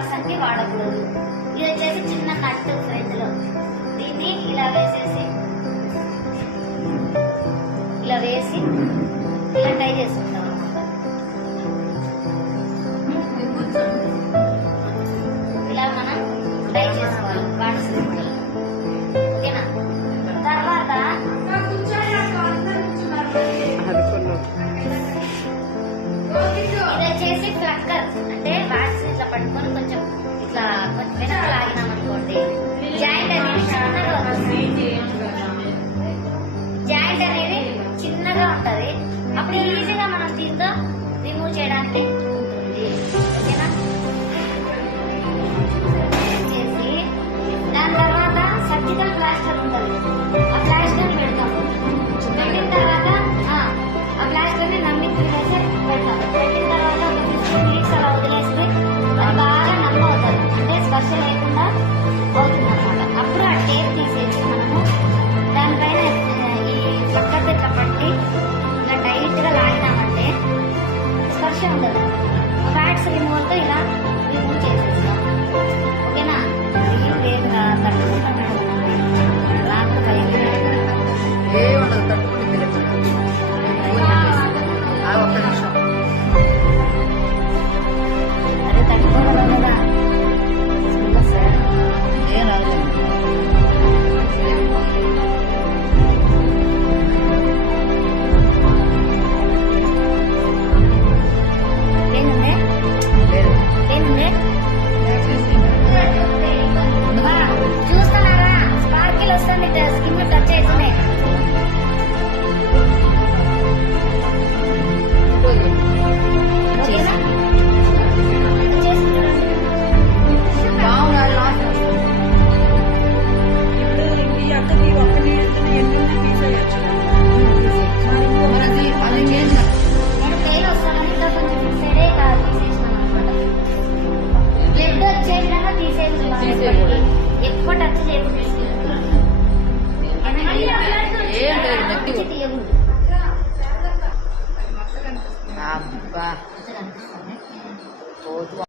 Person కి వాడకూడదు. ఇది వచ్చేసి చిన్న నట్టు ఫ్రంట్ లో, దీన్ని ఇలా వేసేసి ఇలా వేసి ఇలా టై చేసుకుంటాం అనమాట. ఇలా మనం టై చేసుకోవాలి కార్డ్స్. ఓకేనా? తర్వాత ఇది వచ్చేసి ఫ్లక్కర్, అంటే వ్యాక్స్ ఇట్లా పట్టుకొని కొంచెం ఇట్లా వెనక లాగినామనుకోండి జాయింట్ అనేది చిన్నగా వస్తుంది. జాయింట్ అనేది చిన్నగా ఉంటది, అప్పుడు ఈజీగా మనం దీంతో రిమూవ్ చేయడానికి ఉంటుంది. ఓకేనా? వచ్చేసి దాని తర్వాత సర్జికల్ ప్లాస్టర్ ఉంటుంది, ఆ ప్లాస్టర్ పెడతాం. పెట్టిన తర్వాత ఆ ప్లాస్టర్ ని నమ్మి తిరిగేసి పెడతాం. పెట్టిన తర్వాత ఒక 15 minutes అలా వదిలేస్తే అది బాగా నమ్మ అవుతుంది, అంటే స్పర్శ లేకుండా అవుతుంది అనమాట. అప్పుడు ఆ టేప్ తీసేసి మనము దానిపైన ఈ పక్కకు ఇట్లా పట్టి ఇలా టైట్ గా లాగినామంటే స్పర్శ ఉండదు. ఫ్యాట్స్ రిమూవల్ తో ఇలా రిమూవ్ చేసేస్తాం. ఓకేనా? ఏం లేదు తట్టుకుంటున్నాడు రాత్రి కలిగి ఒక్క నిమిషం అదే తట్టుకోగలవు కదా. ఏం రాదు. ఏముంది ఏముంది చూస్తున్నారా? స్పార్కిల్ వస్తుంది, స్కిన్ టచ్ అవుతుంది. ఓకేనా? బాగుంది లాస్ట్. ఇప్పుడు ఈ అక్కకి ఒక్క నీళ్ళు ఎన్ని తీసేయచ్చు. మరి అది చేసిన నేను పెయిన్ వస్తానని ఇంకా కొంచెం సరే కాదు తీసేసినాను అనమాట. బ్లడ్ వచ్చేసినాక తీసేసి ఎక్కువ టచ్ చేయకూడదు. ఏం లేదు, గట్టిగా. తీయకూడదు. అబ్బా